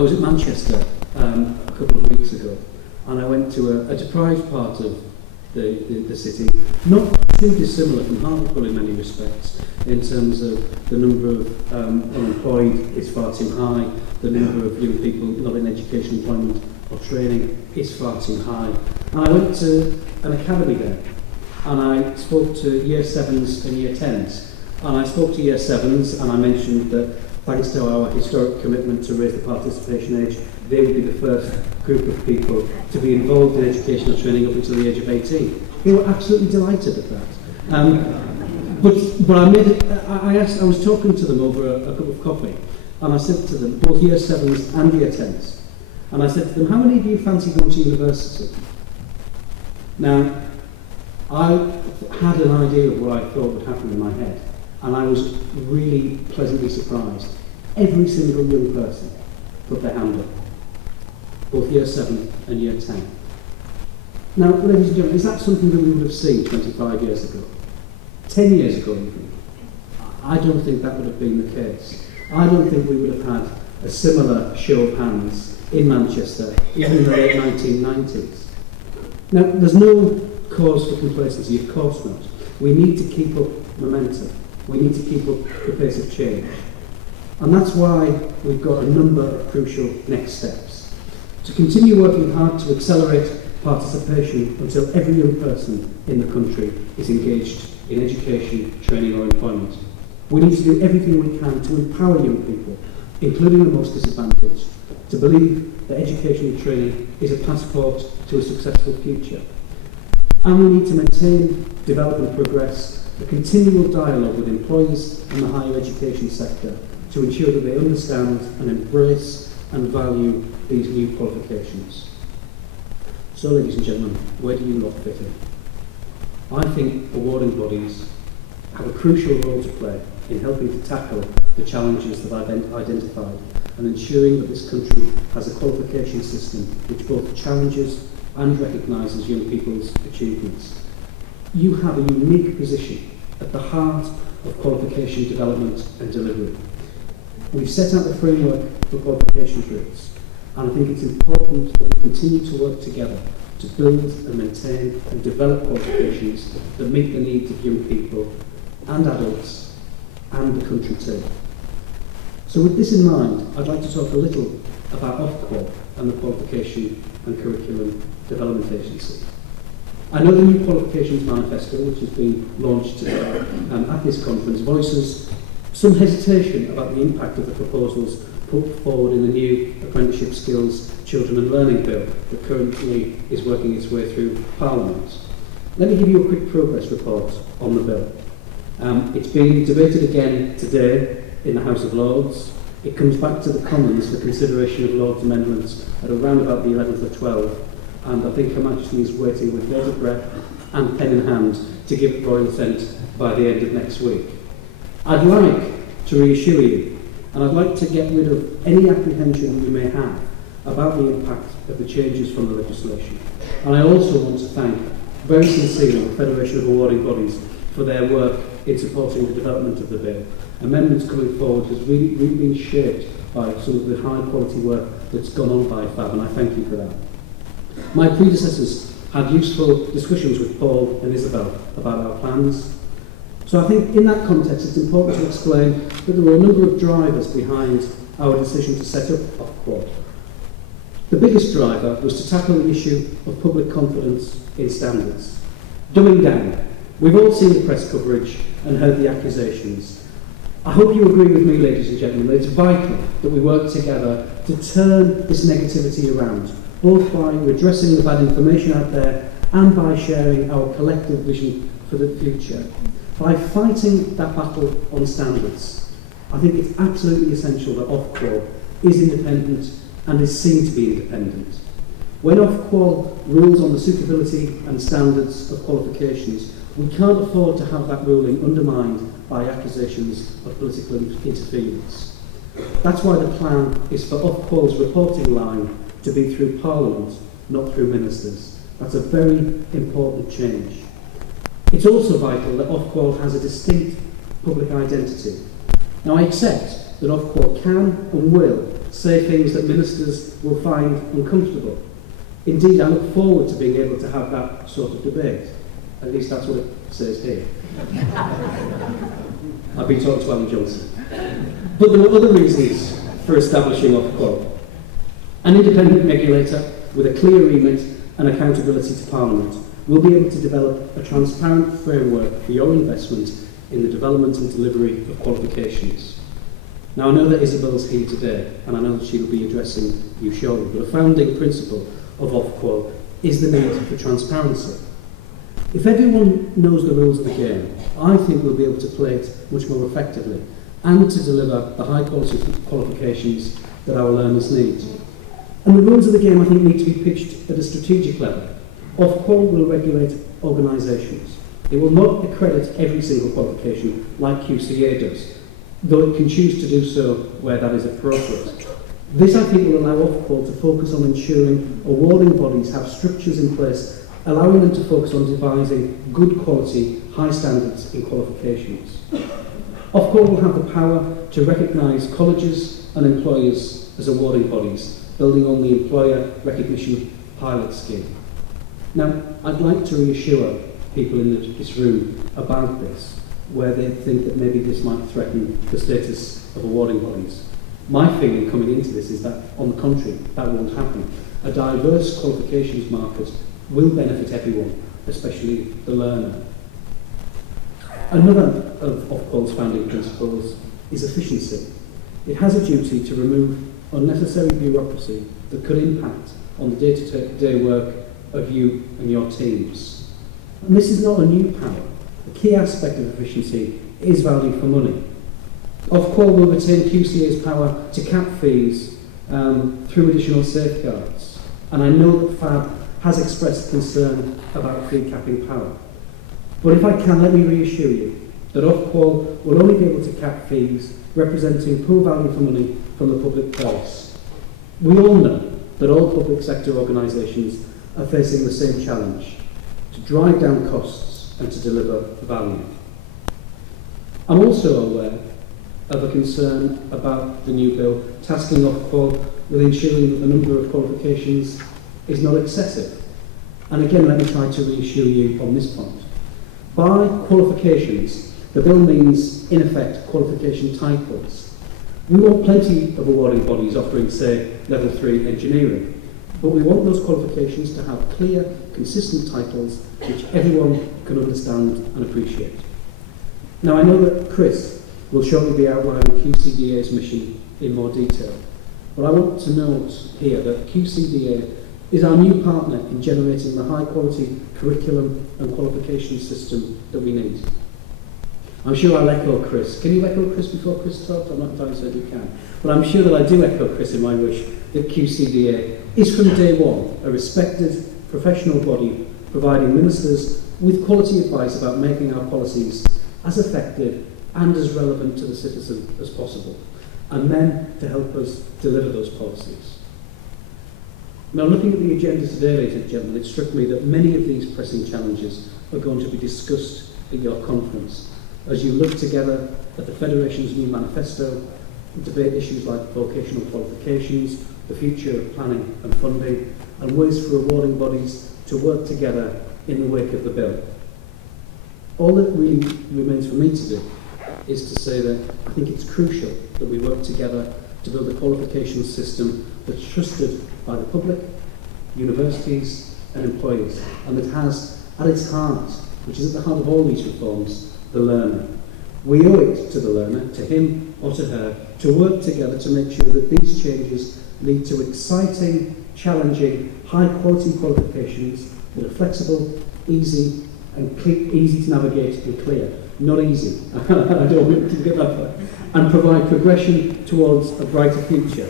I was at Manchester a couple of weeks ago, and I went to a deprived part of the city, not too dissimilar from Hartlepool in many respects, in terms of the number of unemployed is far too high, the number of young people not in education, employment or training is far too high. And I went to an academy there, and I spoke to Year 7s and Year 10s. And I spoke to Year 7s, and I mentioned that thanks to our historic commitment to raise the participation age, they would be the first group of people to be involved in educational training up until the age of 18. They were absolutely delighted at that. But I was talking to them over a cup of coffee, and I said to them, both Year 7s and Year 10s, and I said to them, how many of you fancy going to university? Now, I had an idea of what I thought would happen in my head, and I was really pleasantly surprised. Every single young person put their hand up, both Year 7 and Year 10. Now, ladies and gentlemen, is that something that we would have seen 25 years ago? 10 years ago, even? I don't think that would have been the case. I don't think we would have had a similar show of hands in Manchester, even in the late 1990s. Now, there's no cause for complacency, of course not. We need to keep up momentum. We need to keep up the pace of change. And that's why we've got a number of crucial next steps. To continue working hard to accelerate participation until every young person in the country is engaged in education, training or employment. We need to do everything we can to empower young people, including the most disadvantaged, to believe that education and training is a passport to a successful future. And we need to maintain, develop and progress a continual dialogue with employers and the higher education sector to ensure that they understand and embrace and value these new qualifications. So, ladies and gentlemen, where do you lot fit in? I think awarding bodies have a crucial role to play in helping to tackle the challenges that I've identified and ensuring that this country has a qualification system which both challenges and recognises young people's achievements. You have a unique position at the heart of qualification development and delivery. We've set out the framework for qualification groups, and I think it's important that we continue to work together to build and maintain and develop qualifications that meet the needs of young people and adults and the country too. So with this in mind, I'd like to talk a little about Ofqual and the Qualification and Curriculum Development Agency. I know the new Qualifications Manifesto, which has been launched today at this conference, voices some hesitation about the impact of the proposals put forward in the new Apprenticeship Skills, Children and Learning Bill that currently is working its way through Parliament. Let me give you a quick progress report on the bill. It's being debated again today in the House of Lords. It comes back to the Commons for consideration of Lords amendments at around about the 11th or 12th, and I think Her Majesty is waiting with bated breath and pen in hand to give royal assent by the end of next week. I'd like to reassure you, and I'd like to get rid of any apprehension you may have about the impact of the changes from the legislation. And I also want to thank very sincerely the Federation of Awarding Bodies for their work in supporting the development of the bill. Amendments coming forward has really been shaped by some of the high quality work that's gone on by FAB, and I thank you for that. My predecessors had useful discussions with Paul and Isabel about our plans. So I think in that context it's important to explain that there were a number of drivers behind our decision to set up Ofqual. The biggest driver was to tackle the issue of public confidence in standards. Dumbing down. We've all seen the press coverage and heard the accusations. I hope you agree with me, ladies and gentlemen, that it's vital that we work together to turn this negativity around, both by redressing the bad information out there and by sharing our collective vision for the future. By fighting that battle on standards, I think it's absolutely essential that Ofqual is independent and is seen to be independent. When Ofqual rules on the suitability and standards of qualifications, we can't afford to have that ruling undermined by accusations of political interference. That's why the plan is for Ofqual's reporting line to be through Parliament, not through ministers. That's a very important change. It's also vital that Ofqual has a distinct public identity. Now, I accept that Ofqual can and will say things that ministers will find uncomfortable. Indeed, I look forward to being able to have that sort of debate. At least that's what it says here. I've been talking to Alan Johnson. But there were other reasons for establishing Ofqual. An independent regulator with a clear remit and accountability to Parliament will be able to develop a transparent framework for your investment in the development and delivery of qualifications. Now, I know that Isabel's here today, and I know that she'll be addressing you shortly, but a founding principle of Ofqual is the need for transparency. If everyone knows the rules of the game, I think we'll be able to play it much more effectively and to deliver the high quality qualifications that our learners need. And the rules of the game, I think, need to be pitched at a strategic level. Ofqual will regulate organisations. It will not accredit every single qualification like QCA does, though it can choose to do so where that is appropriate. This, I think, will allow Ofqual to focus on ensuring awarding bodies have structures in place, allowing them to focus on devising good quality, high standards in qualifications. Ofqual will have the power to recognise colleges and employers as awarding bodies, building on the employer recognition pilot scheme. Now, I'd like to reassure people in this room about this, where they think that maybe this might threaten the status of awarding bodies. My feeling coming into this is that, on the contrary, that won't happen. A diverse qualifications market will benefit everyone, especially the learner. Another of Ofqual's founding principles is efficiency. It has a duty to remove unnecessary bureaucracy that could impact on the day-to-day work of you and your teams. And this is not a new power. The key aspect of efficiency is value for money. Ofqual will retain QCA's power to cap fees through additional safeguards. And I know that FAB has expressed concern about fee capping power. But if I can, let me reassure you that Ofqual will only be able to cap fees representing poor value for money from the public purse. We all know that all public sector organisations are facing the same challenge, to drive down costs and to deliver value. I'm also aware of a concern about the new bill tasking Ofqual with ensuring that the number of qualifications is not excessive. And again, let me try to reassure you on this point. By qualifications, the bill means, in effect, qualification titles. We want plenty of awarding bodies offering, say, level 3 engineering, but we want those qualifications to have clear, consistent titles which everyone can understand and appreciate. Now, I know that Chris will shortly be outlining QCDA's mission in more detail, but I want to note here that QCDA is our new partner in generating the high-quality curriculum and qualification system that we need. I'm sure I'll echo Chris. Can you echo Chris before Chris talks? I'm not entirely certain you can. But I'm sure that I do echo Chris in my wish that QCDA is from day one a respected professional body providing ministers with quality advice about making our policies as effective and as relevant to the citizen as possible, and then to help us deliver those policies. Now, looking at the agenda today, ladies and gentlemen, it struck me that many of these pressing challenges are going to be discussed at your conference as you look together at the Federation's new manifesto, debate issues like vocational qualifications, the future of planning and funding, and ways for awarding bodies to work together in the wake of the bill. All that really remains for me to do is to say that I think it's crucial that we work together to build a qualification system that's trusted by the public, universities and employers, and that has at its heart, which is at the heart of all these reforms, the learner. We owe it to the learner, to him or to her, to work together to make sure that these changes lead to exciting, challenging, high-quality qualifications that are flexible, easy, and easy to navigate and clear. Not easy. I don't want to get that far. And provide progression towards a brighter future.